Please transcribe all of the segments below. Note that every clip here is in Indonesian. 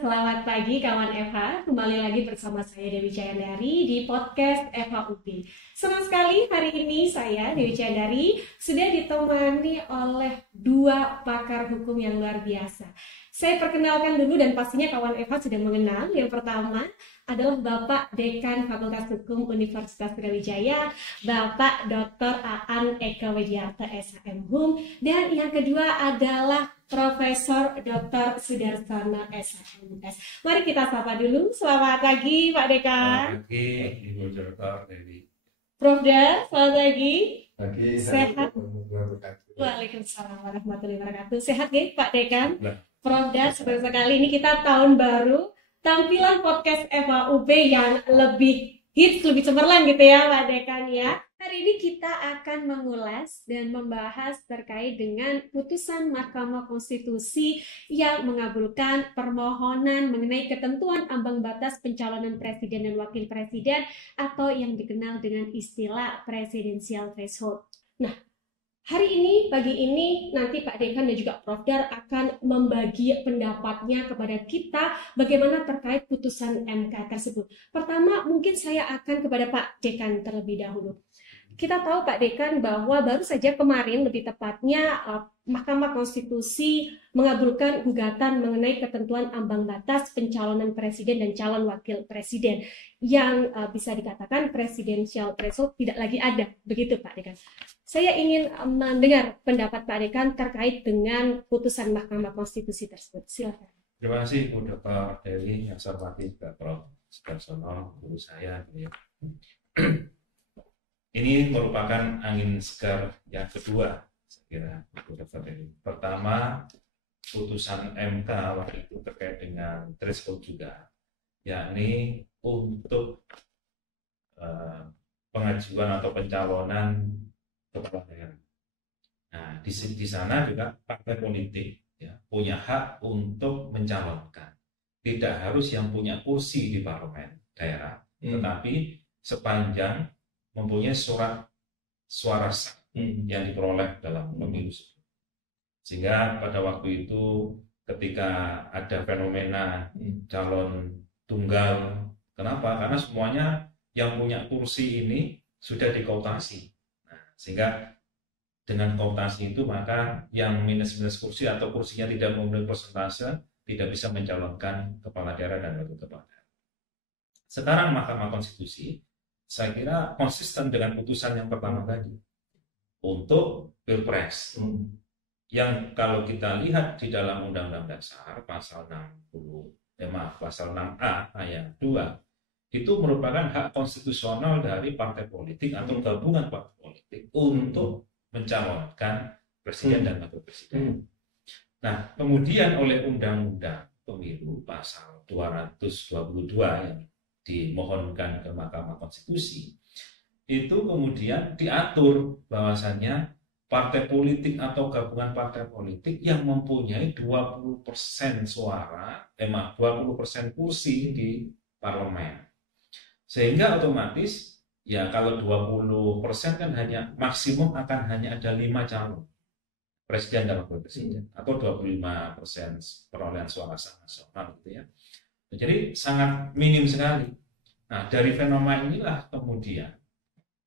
selamat pagi kawan Eva. Kembali lagi bersama saya Dewi Cayandari di podcast Eva UP. Senang sekali hari ini saya Dewi Cayandari sudah ditemani oleh dua pakar hukum yang luar biasa. Saya perkenalkan dulu dan pastinya kawan Eva sudah mengenal. Yang pertama adalah Bapak Dekan Fakultas Hukum Universitas Brawijaya, Bapak Dr. Aan Eka Widiarta SHM-Hum, dan yang kedua adalah Profesor Dr. Sudarsono SHMS. Mari kita sapa dulu. Selamat pagi Pak Dekan. Selamat pagi Ibu Dr. Dewi. Prof. Da, selamat pagi. Pagi. Sehat? Waalaikumsalam warahmatullahi wabarakatuh. Sehat ya Pak Dekan? Prof. Da, seperti sekali ini kita tahun baru, tampilan podcast Eva UB yang lebih hits, lebih cemerlang gitu ya Pak Dekan ya. Hari ini kita akan mengulas dan membahas terkait dengan putusan Mahkamah Konstitusi yang mengabulkan permohonan mengenai ketentuan ambang batas pencalonan presiden dan wakil presiden atau yang dikenal dengan istilah presidensial threshold. Nah, hari ini, pagi ini, nanti Pak Dekan dan juga Prof. Dar akan membagi pendapatnya kepada kita bagaimana terkait putusan MK tersebut. Pertama, mungkin saya akan kepada Pak Dekan terlebih dahulu. Kita tahu Pak Dekan bahwa baru saja kemarin, lebih tepatnya Mahkamah Konstitusi mengabulkan gugatan mengenai ketentuan ambang batas pencalonan presiden dan calon wakil presiden yang bisa dikatakan presidensial threshold tidak lagi ada, begitu Pak Dekan. Saya ingin mendengar pendapat Pak Dekan terkait dengan putusan Mahkamah Konstitusi tersebut. Silakan. Terima kasih Bu Dr. Dewi, yang saya hormati juga Prof. Sudarsono, guru saya. Ini merupakan angin segar yang kedua, saya kira, Bu Dr. Dewi. Pertama, putusan MK waktu itu terkait dengan threshold juga, yakni untuk pengajuan atau pencalonan kepala daerah. Nah, di sana juga partai politik ya, punya hak untuk mencalonkan. Tidak harus yang punya kursi di parlemen daerah, tetapi sepanjang mempunyai surat suara sah yang diperoleh dalam pemilu sebelumnya. Sehingga pada waktu itu ketika ada fenomena calon tunggal, kenapa? Karena semuanya yang punya kursi ini sudah dikooptasi. Nah, sehingga dengan kooptasi itu maka yang minus-minus kursi atau kursinya tidak memenuhi persentase tidak bisa mencalonkan kepala daerah dan wakil kepala daerah. Sekarang Mahkamah Konstitusi saya kira konsisten dengan putusan yang pertama tadi untuk Pilpres. Yang kalau kita lihat di dalam Undang-Undang Dasar pasal 60, pasal 6A ayat 2, itu merupakan hak konstitusional dari partai politik atau gabungan partai politik untuk mencalonkan presiden dan wakil presiden. Nah, kemudian oleh Undang-Undang Pemilu pasal 222 yang dimohonkan ke Mahkamah Konstitusi, itu kemudian diatur bahwasannya partai politik atau gabungan partai politik yang mempunyai 20% suara, 20% kursi di parlemen. Sehingga otomatis ya kalau 20% kan hanya maksimum akan hanya ada 5 calon presiden dan wakil presiden atau 25% perolehan suara sah nasional gitu ya. Jadi sangat minim sekali. Nah, dari fenomena inilah kemudian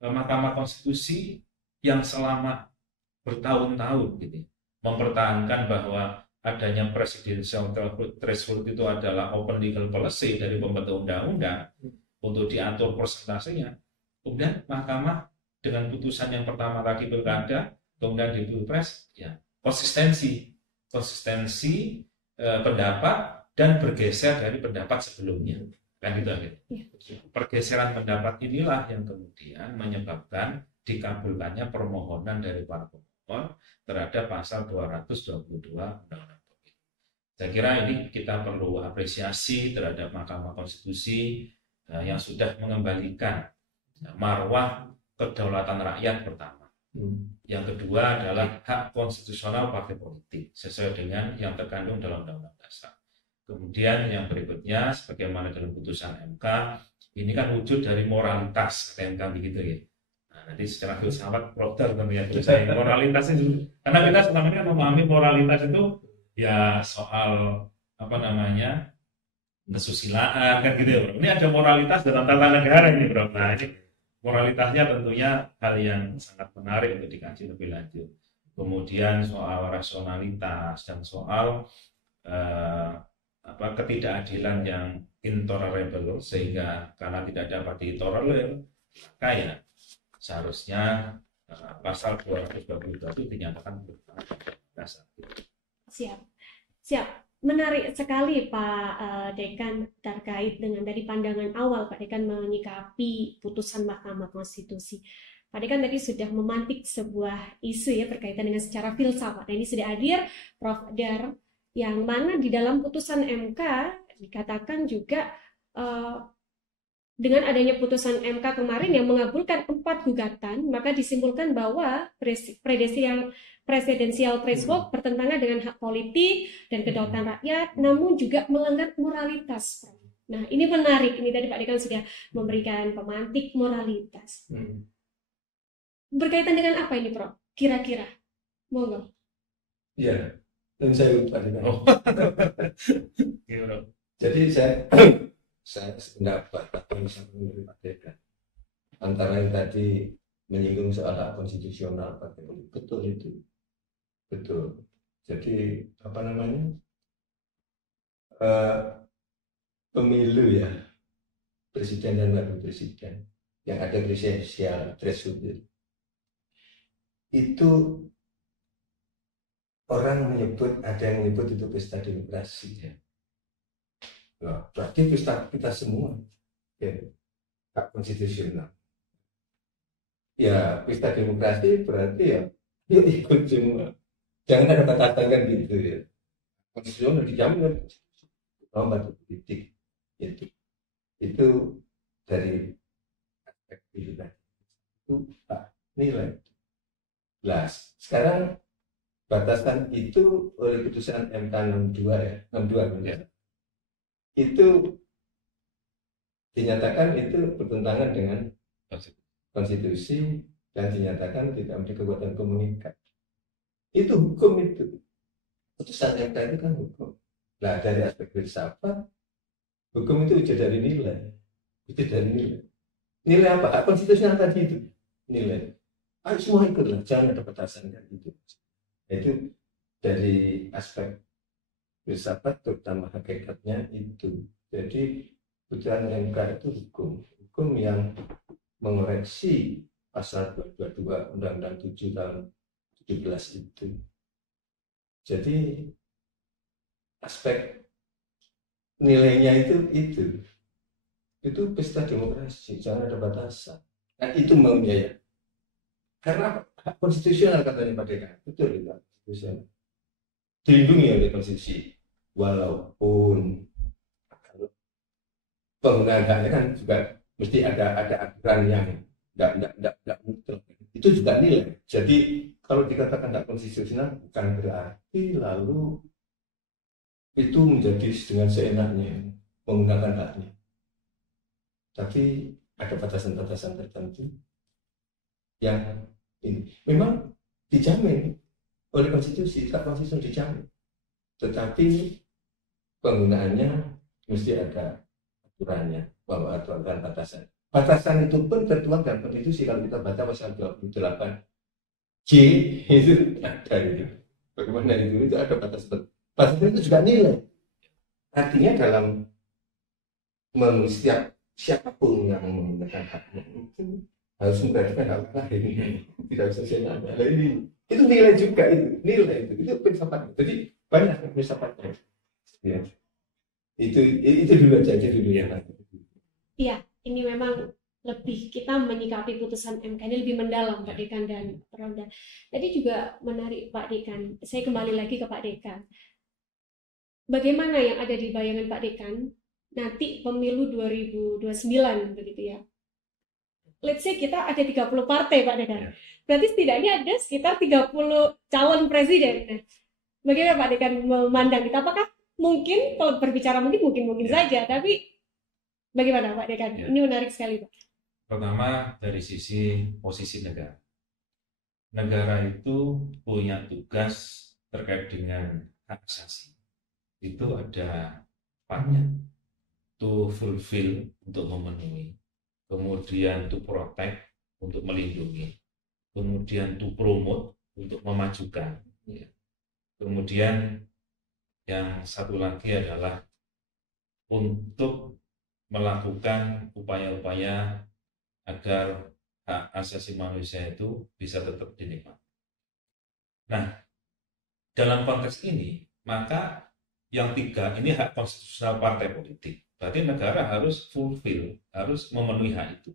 Mahkamah Konstitusi yang selama bertahun-tahun gitu, mempertahankan bahwa adanya presidensial threshold itu adalah open legal policy dari pembentuk undang-undang untuk diatur persentasenya. Kemudian Mahkamah dengan putusan yang pertama tadi pilkada, kemudian di Pilpres, ya konsistensi pendapat dan bergeser dari pendapat sebelumnya, kan gitu akhirnya. Pergeseran pendapat inilah yang kemudian menyebabkan dikabulkannya permohonan dari para pemohon terhadap pasal 222 Undang-Undang Pemilu. Saya kira ini kita perlu apresiasi terhadap Mahkamah Konstitusi yang sudah mengembalikan marwah kedaulatan rakyat pertama. Yang kedua adalah hak konstitusional partai politik sesuai dengan yang terkandung dalam Undang-Undang Dasar. Kemudian yang berikutnya, sebagaimana dalam putusan MK, ini kan wujud dari moralitas MK begitu ya. Nah, nanti secara filsafat Prof. tentunya tulisan moralitas itu, karena kita selama ini memahami moralitas itu ya soal kesusilaan kan gitu ya bro. Ini ada moralitas dalam tata negara ini bro. Nah ini moralitasnya tentunya hal yang sangat menarik untuk dikaji lebih lanjut. Kemudian soal rasionalitas dan soal ketidakadilan yang intolerable, sehingga karena tidak dapat ditolerir maka ya seharusnya pasal 222 itu dinyatakan dasar. Siap. Menarik sekali Pak Dekan terkait dengan dari pandangan awal Pak Dekan menyikapi putusan Mahkamah Konstitusi. Pak Dekan tadi sudah memantik sebuah isu ya berkaitan dengan secara filsafat. Nah, ini sudah hadir Prof. Dar, yang mana di dalam putusan MK dikatakan juga dengan adanya putusan MK kemarin yang mengabulkan 4 gugatan, maka disimpulkan bahwa presidensial threshold bertentangan dengan hak politik dan kedaulatan rakyat, namun juga melanggar moralitas. Nah, ini menarik. Ini tadi Pak Dekan sudah memberikan pemantik moralitas. Berkaitan dengan apa ini, Prof? Kira-kira? Monggo. Iya, dan saya lupa. Jadi saya sependapat atau misalnya Pak Dekan antara yang tadi menyinggung soal hak konstitusional partai politik, betul itu, betul. Jadi pemilu ya, presiden dan wakil presiden yang ada presidensial threshold itu orang ada yang menyebut itu pesta demokrasi ya. Nah, berarti kita semua ya, hak konstitusional. Ya, pesta demokrasi berarti ya yuk ikut semua. Jangan ada batasan kan gitu ya. Konstitusional dijamin partai politik itu dari aspek pilihan itu nilai. Nah, sekarang batasan itu oleh putusan MK 62 ya, 62 ya. Itu dinyatakan itu bertentangan dengan konstitusi dan dinyatakan tidak memiliki kekuatan komunikat. Itu hukum itu. Putusan MK itu kan hukum. Nah, dari aspek filsafat, hukum itu wujud dari nilai. Wujud dari nilai. Nilai apa? Hak konstitusional tadi itu. Nilai. Ayo semua ikutlah, jangan ada batasan kan gitu. Itu dari aspek filsafat terutama hakikatnya itu. Jadi putusan MK itu hukum yang mengoreksi pasal 222 Undang-Undang 7 tahun 17 itu. Jadi aspek nilainya itu pesta demokrasi, jangan ada batasan. Nah, itu maunya ya. Karena hak konstitusional katanya Pak Dekan, betul itu konstitusional. Dilindungi oleh konstitusi, walaupun penggunaan haknya kan juga mesti ada aturan yang tidak mutlak. Itu juga nilai. Jadi kalau dikatakan hak konstitusional bukan berarti lalu itu menjadi dengan seenaknya menggunakan haknya. Tapi ada batasan-batasan tertentu yang ini memang dijamin oleh konstitusi, hak konstitusi dijamin. Tetapi penggunaannya mesti ada aturannya, bahwa aturan batasan. Batasan itu pun tertuang dalam konstitusi. Kalau kita baca pasal 28J itu ada gitu. Bagaimana itu ada batasan. Batasan itu juga nilai. Artinya dalam siapapun yang menggunakan haknya itu harus memperhatikan hal lain. Tidak bisa saya ada ini. Itu nilai juga itu. Nilai itu filsafat. Jadi banyak filsafatnya. Ya. Itu dulu aja dulu ya. Iya, ini memang lebih kita menyikapi putusan MK ini lebih mendalam Pak Dekan dan Prof. Tadi juga menarik Pak Dekan. Saya kembali lagi ke Pak Dekan. Bagaimana yang ada di bayangan Pak Dekan nanti pemilu 2029 begitu ya? Let's say kita ada 30 partai Pak Dekan. Berarti setidaknya ada sekitar 30 calon presiden. Bagaimana Pak Dekan memandang itu? Apakah mungkin, kalau berbicara mungkin saja, tapi bagaimana Pak Dekan? Ini menarik sekali Pak. Pertama dari sisi posisi negara. Negara itu punya tugas terkait dengan hak asasi. Itu ada 4-nya. to fulfill untuk memenuhi, kemudian to protect untuk melindungi, kemudian to promote untuk memajukan, ya. Kemudian yang satu lagi adalah untuk melakukan upaya-upaya agar hak asasi manusia itu bisa tetap dinikmati. Nah, dalam konteks ini, maka yang tiga ini hak konstitusional partai politik. Berarti negara harus fulfill, harus memenuhi hak itu.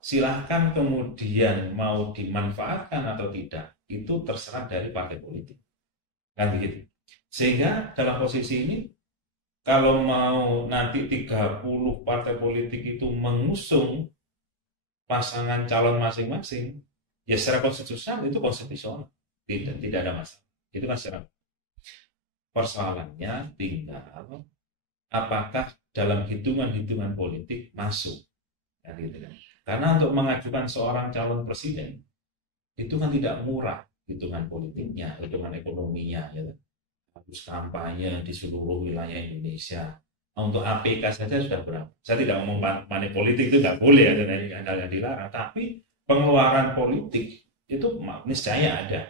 Silahkan kemudian mau dimanfaatkan atau tidak, itu terserah dari partai politik. Kan begitu. Sehingga dalam posisi ini, kalau mau nanti 30 partai politik itu mengusung pasangan calon masing-masing, ya secara konstitusional itu konstitusional. Tidak ada masalah. Itu kan secara persoalannya tinggal apakah dalam hitungan-hitungan politik masuk. Ya, gitu kan. Karena untuk mengajukan seorang calon presiden itu kan tidak murah hitungan politiknya, hitungan ekonominya, ya. Harus kampanye di seluruh wilayah Indonesia. Untuk APK saja sudah berapa? Saya tidak ngomong money politik itu nggak boleh, ada yang dilarang. Tapi pengeluaran politik itu niscaya ada,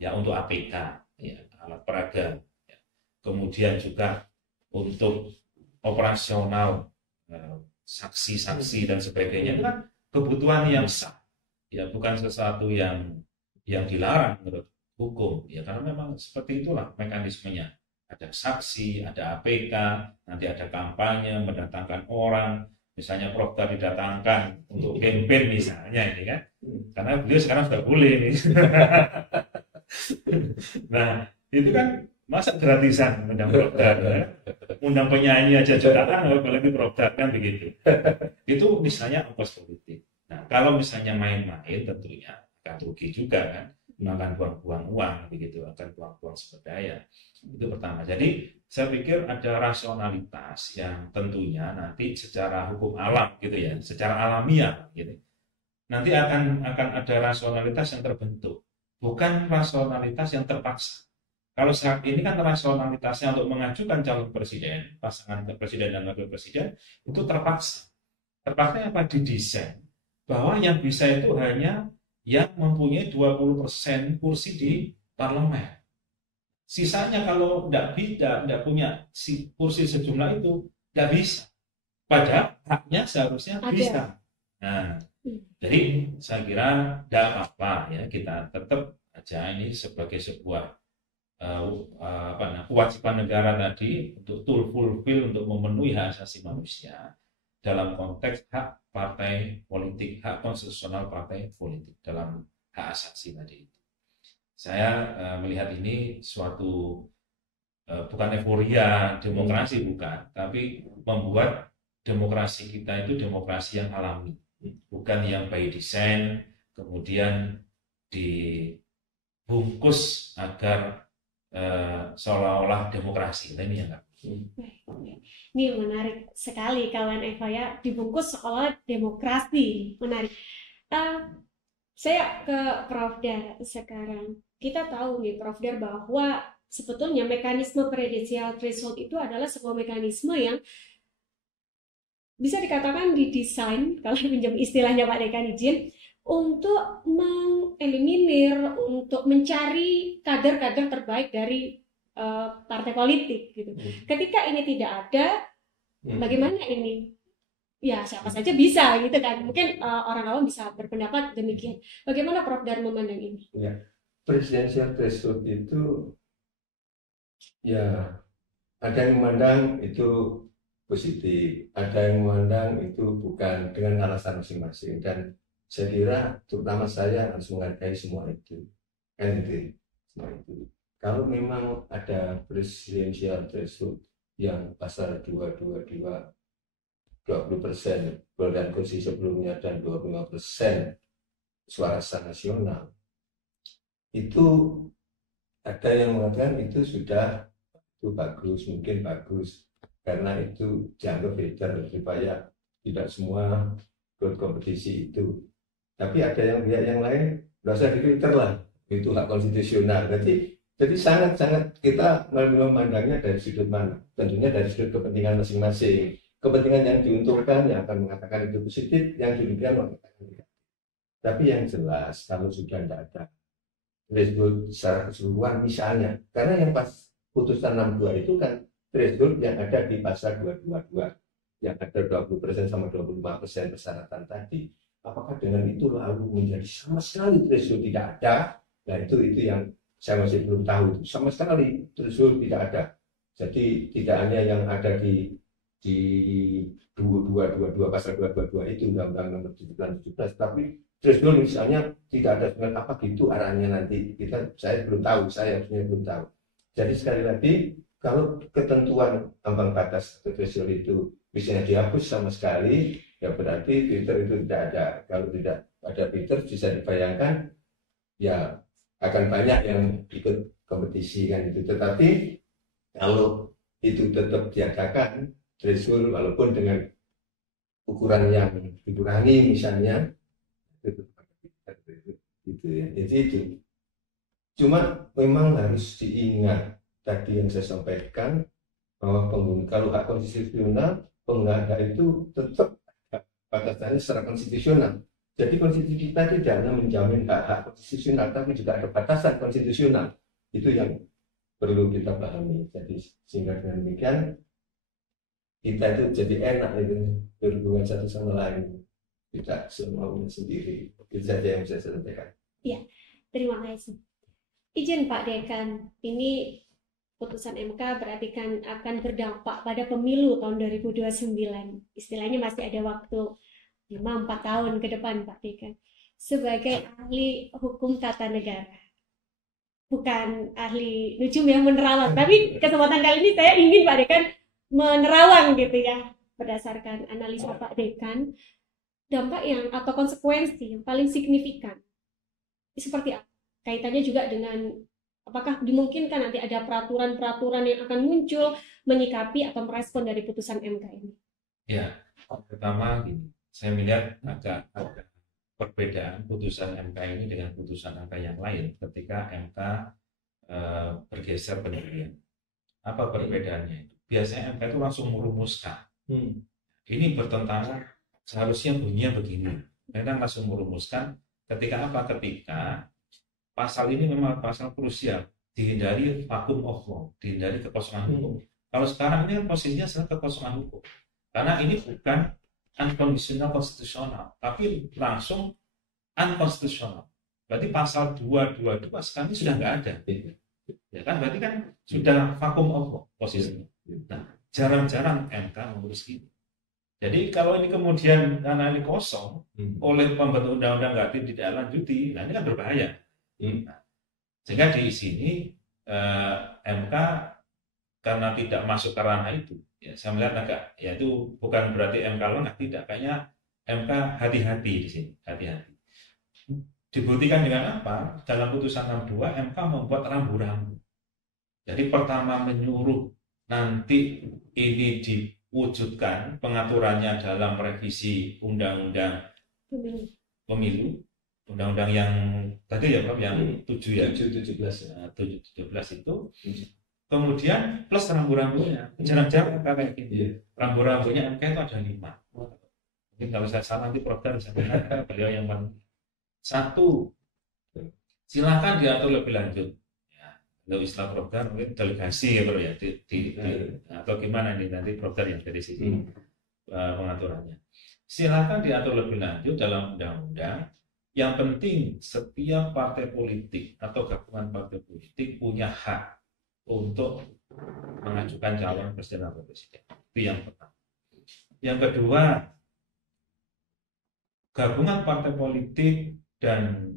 ya, untuk APK, ya, alat peraga, ya. Kemudian juga untuk operasional, saksi-saksi dan sebagainya, itu kan kebutuhan yang sah, ya, bukan sesuatu yang dilarang menurut hukum, ya, karena memang seperti itulah mekanismenya. Ada saksi, ada APK, nanti ada kampanye, mendatangkan orang, misalnya Prof didatangkan untuk campaign misalnya ini kan, karena beliau sekarang sudah boleh nih. Nah, itu kan masa gratisan undang Prof, ya? Undang penyanyi aja jutaan, apalagi Prof kan begitu. Itu misalnya ongkos politik. Nah, kalau misalnya main-main tentunya akan rugi juga kan, akan buang-buang uang begitu, akan buang-buang sumber daya. Itu pertama. Jadi saya pikir ada rasionalitas yang tentunya nanti secara hukum alam gitu ya, secara alamiah gitu. Nanti akan ada rasionalitas yang terbentuk, bukan rasionalitas yang terpaksa. Kalau saat ini kan rasionalitasnya untuk mengajukan calon presiden, pasangan presiden dan wakil presiden itu terpaksa. Terpaksa apa? Didesain bahwa yang bisa itu hanya yang mempunyai 20% kursi di parlemen. Sisanya kalau tidak punya kursi sejumlah itu, tidak bisa. Padahal haknya seharusnya bisa. Nah, jadi saya kira tidak apa-apa ya, kita tetap aja ini sebagai sebuah kewajiban negara tadi untuk fulfill, untuk memenuhi hak asasi manusia dalam konteks hak partai politik, hak konstitusional partai politik dalam hak asasi tadi. Saya melihat ini suatu bukan euforia demokrasi, bukan, tapi membuat demokrasi kita itu demokrasi yang alami, bukan yang by design kemudian dibungkus agar seolah-olah demokrasi. Nah, ini yang enggak. Ini menarik sekali kawan Eva ya, dibungkus seolah demokrasi, menarik. Saya ke Prof Dar sekarang. Kita tahu nih Prof Dar bahwa sebetulnya mekanisme presidensial threshold itu adalah sebuah mekanisme yang bisa dikatakan didesain, kalau pinjam istilahnya Pak Dekan izin, untuk mengeliminir, untuk mencari kader-kader terbaik dari partai politik gitu. Ketika ini tidak ada, bagaimana ini? Ya siapa saja bisa gitu kan. Mungkin orang awam bisa berpendapat demikian. Bagaimana Prof Dar memandang ini? Ya, presidensial threshold itu ya ada yang memandang itu positif, ada yang memandang itu bukan, dengan alasan masing-masing. Dan saya kira terutama saya harus menghargai semua itu. Kan itu, semua itu. Kalau memang ada presidensial threshold yang pasal 222 20% dan kursi sebelumnya dan 25% suara sah nasional, itu ada yang mengatakan itu sudah itu bagus, mungkin bagus karena itu dianggap better supaya tidak semua ikut kompetisi itu. Tapi ada yang pihak yang lain merasa di Twitter lah itu hak konstitusional. Jadi sangat-sangat kita memandangnya dari sudut mana? Tentunya dari sudut kepentingan masing-masing. kepentingan yang diuntungkan yang akan mengatakan itu positif, yang dirugikan mengatakan negatif. Tapi yang jelas kalau sudah tidak ada threshold secara keseluruhan misalnya, karena yang pas putusan 62 itu kan threshold yang ada di pasal 222 yang ada 20% sama 25% persyaratan tadi. Apakah dengan itu lalu menjadi sama sekali threshold tidak ada? Nah itu yang saya masih belum tahu. Sama sekali threshold tidak ada. Jadi tidak hanya yang ada di 2222 pasal 222 itu Undang-Undang Nomor 17, tapi threshold misalnya tidak ada dengan apa gitu arahnya nanti saya belum tahu, saya harusnya belum tahu. Jadi sekali lagi kalau ketentuan ambang batas threshold itu misalnya dihapus sama sekali, ya berarti filter itu tidak ada. Kalau tidak ada filter bisa dibayangkan ya akan banyak yang ikut kompetisi kan itu. Tetapi kalau itu tetap diadakan threshold walaupun dengan ukuran yang dikurangi misalnya itu ya. Jadi itu cuma memang harus diingat tadi yang saya sampaikan bahwa kalau hak konstitusional pengguna hak itu tetap batasannya secara konstitusional. Jadi konstitusi kita tidak hanya menjamin hak konstitusional tapi juga ada batasan konstitusional. Itu yang perlu kita pahami. Jadi sehingga dengan demikian kita itu jadi enak itu berhubungan satu sama lain, tidak semaunya sendiri. Itu saja yang saya sampaikan. Ya, terima kasih. Izin Pak Dekan, ini putusan MK berarti kan akan berdampak pada pemilu tahun 2029. Istilahnya masih ada waktu 5-4 tahun ke depan Pak Dekan. Sebagai ahli hukum tata negara, bukan ahli nujum yang menerawang, tapi kesempatan kali ini saya ingin Pak Dekan menerawang gitu ya, berdasarkan analisa Pak Dekan, dampak yang atau konsekuensi yang paling signifikan seperti apa? Kaitannya juga dengan apakah dimungkinkan nanti ada peraturan-peraturan yang akan muncul menyikapi atau merespon dari putusan MK ini? Ya, pertama saya melihat agak perbedaan putusan MK ini dengan putusan MK yang lain ketika MK bergeser pendirian. Apa perbedaannya itu? Biasanya MK itu langsung merumuskan. Ini bertentangan, seharusnya bunyinya begini. Memang langsung merumuskan ketika apa? Ketika pasal ini memang pasal krusial, dihindari vacuum of law, dihindari kekosongan hukum. Kalau sekarang ini posisinya adalah kekosongan hukum. Karena ini bukan unconditional konstitusional, tapi langsung unconstitutional. Berarti pasal 222 sekarang ini sudah nggak ada. Ya kan, berarti kan sudah vacuum of law posisinya. Nah, jarang-jarang MK mengurus ini. Jadi kalau ini kemudian karena ini kosong oleh pembentuk undang-undang nggak ditindaklanjuti, nah ini kan berbahaya. Nah, sehingga di sini MK karena tidak masuk ke ranah itu, ya saya melihat agak, ya itu bukan berarti MK lengah, tidak, kayaknya MK hati-hati di sini, hati-hati. Dibuktikan dengan apa? Dalam putusan 62 MK membuat rambu-rambu. Jadi pertama menyuruh nanti ini diwujudkan pengaturannya dalam revisi undang-undang pemilu, undang-undang yang tadi ya Prof, yang 7 ya, 17 itu. Kemudian plus rambu-rambunya, jarang-jarang kayak gini. Rambu-rambunya MK itu ada 5. Mungkin kalau saya salah nanti Prof bisa mengatakan beliau yang paling. 1, silakan diatur lebih lanjut. Kalau istilah Prof mungkin delegasi gitu ya, atau gimana ini nanti Prof yang dari sisi pengaturannya. Silakan diatur lebih lanjut dalam undang-undang. Yang penting setiap partai politik atau gabungan partai politik punya hak untuk mengajukan calon presiden atau presiden. Itu yang pertama. Yang kedua, gabungan partai politik dan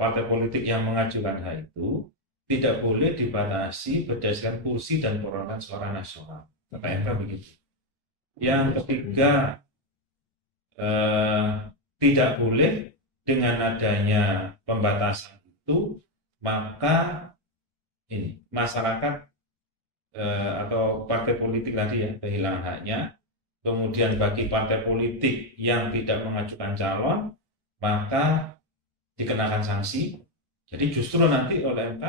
partai politik yang mengajukan hak itu tidak boleh dibatasi berdasarkan kursi dan perorangan suara nasional. Kata MK begitu. Yang ketiga, tidak boleh dengan adanya pembatasan itu, maka ini masyarakat atau partai politik tadi ya kehilangan haknya. Kemudian bagi partai politik yang tidak mengajukan calon, maka dikenakan sanksi. Jadi justru nanti oleh MK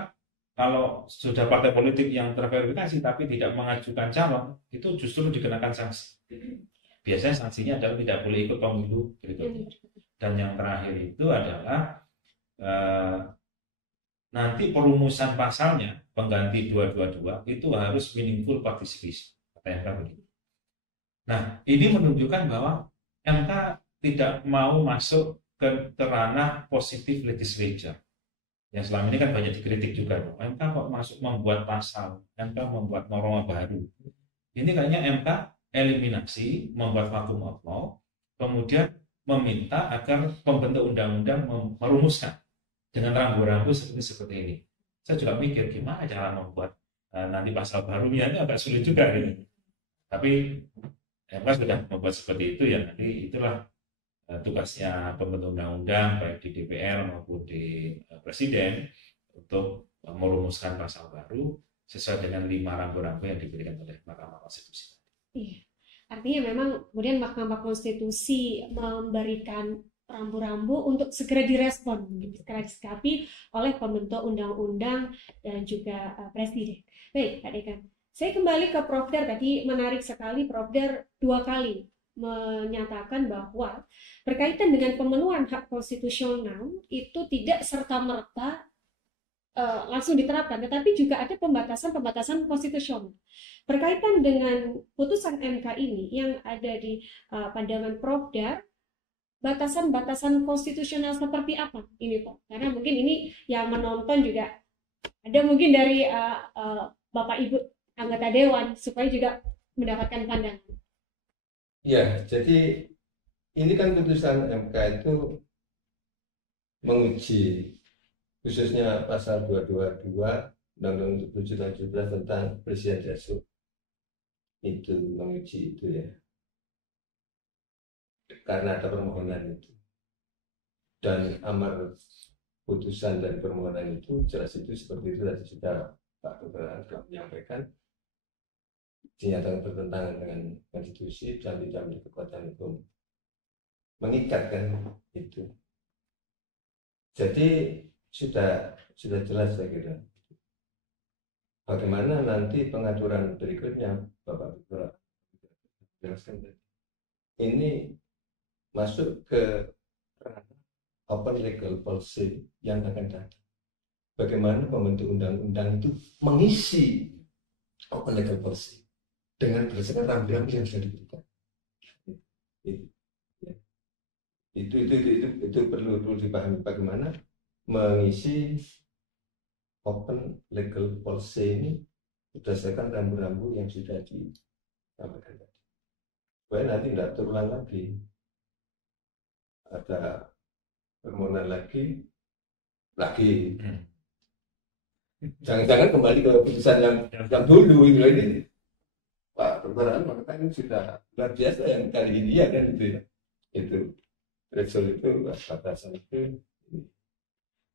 kalau sudah partai politik yang terverifikasi tapi tidak mengajukan calon, itu justru dikenakan sanksi. Biasanya sanksinya adalah tidak boleh ikut pemilu berikutnya. Dan yang terakhir itu adalah nanti perumusan pasalnya pengganti 222 itu harus meaningful participation. Nah, ini menunjukkan bahwa MK tidak mau masuk ke ranah positif legislature. Yang selama ini kan banyak dikritik juga, MK kok masuk membuat pasal, MK membuat norma baru. Ini kayaknya MK eliminasi, membuat vacuum of law, kemudian meminta agar pembentuk undang-undang merumuskan dengan rambu-rambu seperti ini. Saya juga mikir gimana cara membuat nanti pasal barunya, ini agak sulit juga gitu. Tapi MK sudah membuat seperti itu ya, nanti itulah tugasnya pembentuk undang-undang baik di DPR maupun di Presiden untuk merumuskan pasal baru sesuai dengan 5 rambu-rambu yang diberikan oleh Mahkamah Konstitusi. Iya. Artinya memang kemudian Mahkamah Konstitusi memberikan rambu-rambu untuk segera direspon, segera disikapi oleh pembentuk undang-undang dan juga Presiden. Baik, Pak Dekan. Saya kembali ke Prof. Dar, tadi menarik sekali Prof. Dar 2 kali menyatakan bahwa berkaitan dengan pemenuhan hak konstitusional itu tidak serta-merta langsung diterapkan, tetapi juga ada pembatasan-pembatasan konstitusional. Berkaitan dengan putusan MK ini yang ada di pandangan Prof. Dar, batasan-batasan konstitusional seperti apa ini Pak? Karena mungkin ini yang menonton juga ada mungkin dari Bapak Ibu anggota Dewan supaya juga mendapatkan pandangan. Ya, jadi ini kan putusan MK itu menguji khususnya pasal 222 Undang-Undang 7 dan 17 tentang presidensialisme itu menguji itu ya, karena ada permohonan itu, dan amar putusan dan permohonan itu jelas itu seperti itu tadi sudah Pak Dr. Anka menyampaikan, dinyatakan bertentangan dengan konstitusi dan tidak memiliki kekuatan hukum, mengikat kan itu. Jadi sudah jelas saya kira. Bagaimana nanti pengaturan berikutnya Bapak Dr. jelaskan tadi. Ini masuk ke open legal policy yang akan datang. Bagaimana pembentuk undang-undang itu mengisi open legal policy dengan berdasarkan rambu-rambu yang sudah diberikan. Itu perlu dipahami bagaimana mengisi open legal policy ini berdasarkan rambu-rambu yang sudah disampaikan tadi. Supaya nanti tidak terulang lagi. Ada permohonan lagi. Jangan-jangan kembali ke keputusan yang dulu ini. Pak Pertanyaan mengatakan ini sudah luar biasa yang kali ini ya kan itu ya. Itu threshold itu batasan itu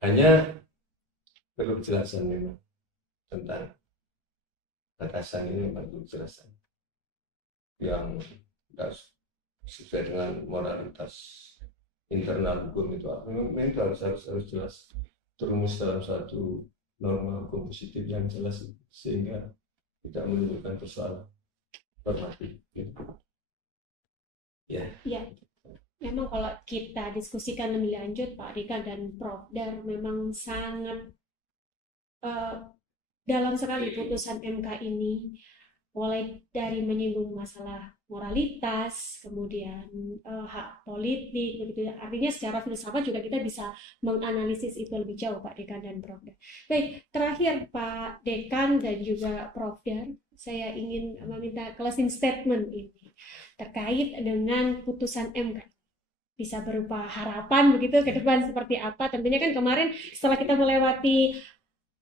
hanya perlu penjelasan memang tentang batasan ini, memang perlu penjelasan yang sesuai dengan moralitas internal hukum itu. Memang itu harus jelas terumus dalam satu norma hukum positif yang jelas sehingga tidak menimbulkan persoalan normatif. Ya. Memang kalau kita diskusikan lebih lanjut Pak Rika dan Prof. Dar memang sangat dalam sekali putusan MK ini, mulai dari menyinggung masalah moralitas, kemudian hak politik, begitu. Artinya secara filsafat juga kita bisa menganalisis itu lebih jauh Pak Dekan dan Prof. Dar. Baik, terakhir Pak Dekan dan juga Prof. Dar, saya ingin meminta closing statement ini terkait dengan putusan MK. Bisa berupa harapan begitu ke depan seperti apa. Tentunya kan kemarin setelah kita melewati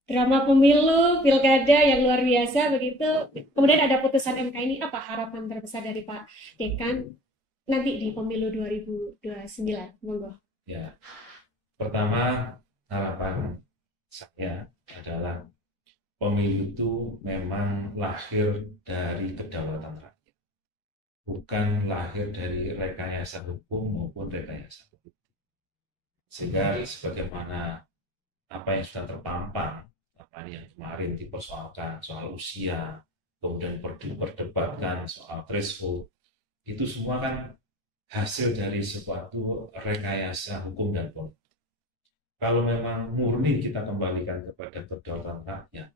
drama pemilu, pilkada yang luar biasa begitu, kemudian ada putusan MK ini, apa harapan terbesar dari Pak Dekan nanti di pemilu 2029? Monggo. Ya, pertama harapan saya adalah pemilu itu memang lahir dari kedaulatan rakyat, bukan lahir dari rekayasa hukum maupun rekayasa politik. Sehingga sebagaimana apa yang sudah terpampang apa yang kemarin dipersoalkan soal usia, kemudian diperdebatkan soal threshold, itu semua kan hasil dari suatu rekayasa hukum dan politik. Kalau memang murni kita kembalikan kepada kedaulatan rakyat,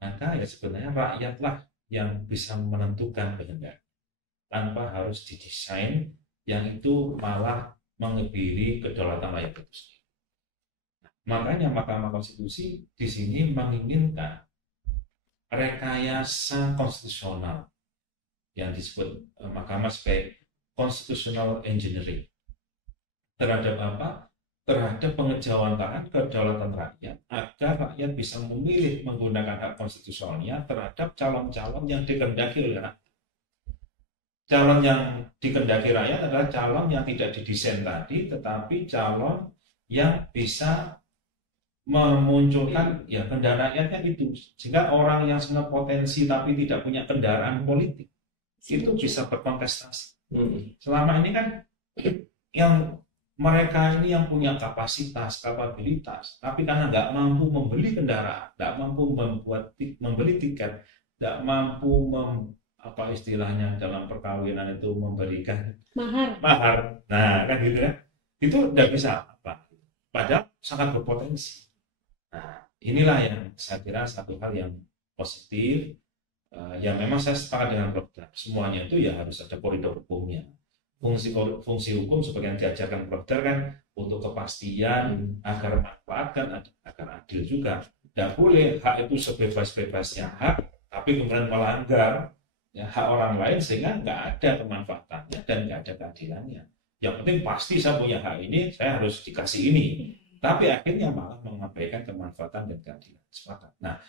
maka ya sebenarnya rakyatlah yang bisa menentukan kehendak tanpa harus didesain yang itu malah mengebiri kedaulatan rakyat itu sendiri. Makanya Mahkamah Konstitusi di sini menginginkan rekayasa konstitusional yang disebut Mahkamah sebagai constitutional engineering terhadap apa? Terhadap pengejawantahan kedaulatan rakyat agar rakyat bisa memilih menggunakan hak konstitusionalnya terhadap calon-calon yang dikehendaki oleh rakyat. Calon yang dikehendaki rakyat adalah calon yang tidak didesain tadi, tetapi calon yang bisa memunculkan ya kendaraan rakyatnya itu, sehingga orang yang punya potensi tapi tidak punya kendaraan politik itu bisa berkontestasi. Selama ini kan yang mereka ini yang punya kapasitas, kapabilitas, tapi karena nggak mampu membeli kendaraan, nggak mampu membeli tiket, nggak mampu apa istilahnya dalam perkawinan itu memberikan mahar. Nah kan gitu kan, itu nggak bisa apa, padahal sangat berpotensi. Nah, inilah yang saya kira satu hal yang positif, yang memang saya sepakat dengan Prof. Semuanya itu ya harus ada koridor hukumnya. Fungsi hukum seperti yang diajarkan Prof. kan untuk kepastian, agar manfaat kan agar adil juga. Tidak boleh hak itu sebebas-bebasnya hak, tapi kemudian melanggar ya, hak orang lain sehingga nggak ada kemanfaatannya dan nggak ada keadilannya. Yang penting pasti saya punya hak ini, saya harus dikasih ini. Tapi akhirnya malah mengabaikan kemanfaatan dan keadilan. Sepakat. Nah,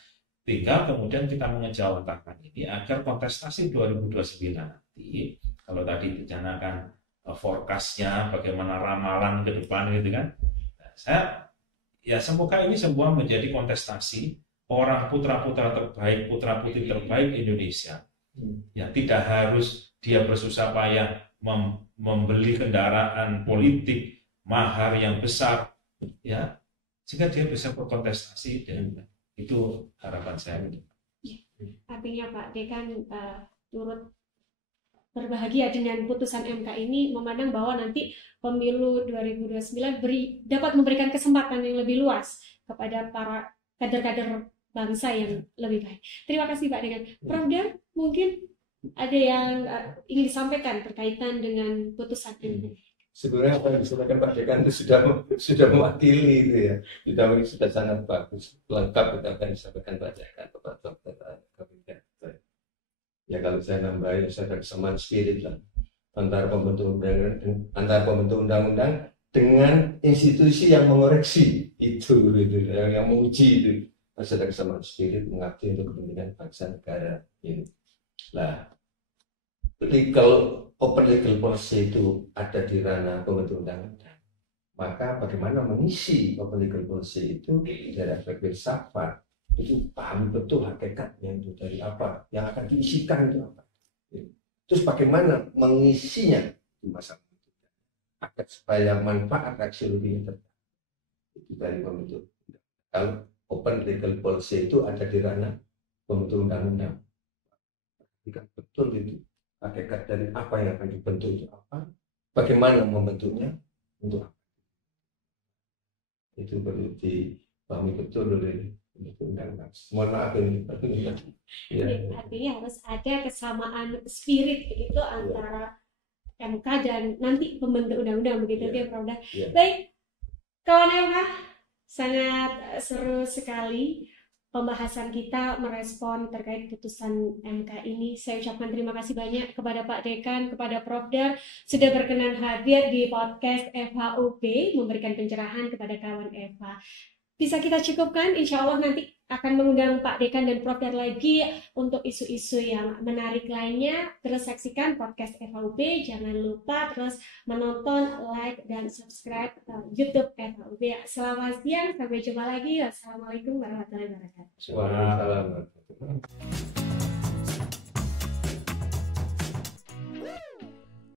tinggal kemudian kita mengejawantahkan ini agar kontestasi 2029 nanti, kalau tadi direncanakan forecast-nya, bagaimana ramalan ke depan gitu kan, saya ya semoga ini semua menjadi kontestasi orang putra-putra terbaik, putra-putri terbaik Indonesia. Ya tidak harus dia bersusah payah membeli kendaraan politik mahar yang besar, ya sehingga dia bisa berkontestasi, dan itu harapan saya. Artinya Pak Dekan turut berbahagia dengan putusan MK ini, memandang bahwa nanti pemilu 2029 dapat memberikan kesempatan yang lebih luas kepada para kader-kader bangsa yang lebih baik. Terima kasih Pak Dekan. Prof. Dar, mungkin ada yang ingin disampaikan berkaitan dengan putusan ini. Sebenarnya apa yang disampaikan Pak Dekan itu sudah mewakili itu ya, sudah sangat bagus, lengkap apa yang disampaikan Pak Dekan kepada kabinet. Ya kalau saya nambahin, saya ada kesamaan spirit lah antara pembentuk undang-undang dengan institusi yang mengoreksi itu yang menguji itu. Masih ada kesamaan spirit mengabdi untuk kepentingan bangsa negara ini. Nah, open legal policy itu ada di ranah pembentuk undang-undang, maka bagaimana mengisi open legal policy itu dari aspek filsafat, itu paham betul hakikatnya itu dari apa yang akan diisikan itu apa. Terus bagaimana mengisinya itu masalah agar supaya manfaat aksiologinya itu dari pembentuk. Kalau open legal policy itu ada di ranah pembentuk undang-undang, jika betul itu hakikat dari apa yang akan dibentuk itu apa, bagaimana membentuknya, untuk apa, itu perlu dipahami betul oleh undang-undang. Mohon maaf ini. Ya. Artinya harus ada kesamaan spirit begitu antara MK dan nanti pembentuk undang-undang begitu ya Prof. Baik, kawan MK, sangat seru sekali pembahasan kita merespon terkait putusan MK ini. Saya ucapkan terima kasih banyak kepada Pak Dekan, kepada Prof. Dar sudah berkenan hadir di podcast FHUP, memberikan pencerahan kepada kawan FH. Bisa kita cukupkan, insya Allah nanti akan mengundang Pak Dekan dan Prof. Dar lagi untuk isu-isu yang menarik lainnya. Terus saksikan podcast FHUP, jangan lupa terus menonton, like, dan subscribe YouTube FHUP. Selamat siang, sampai jumpa lagi. Wassalamualaikum warahmatullahi wabarakatuh. Waalaikumsalam.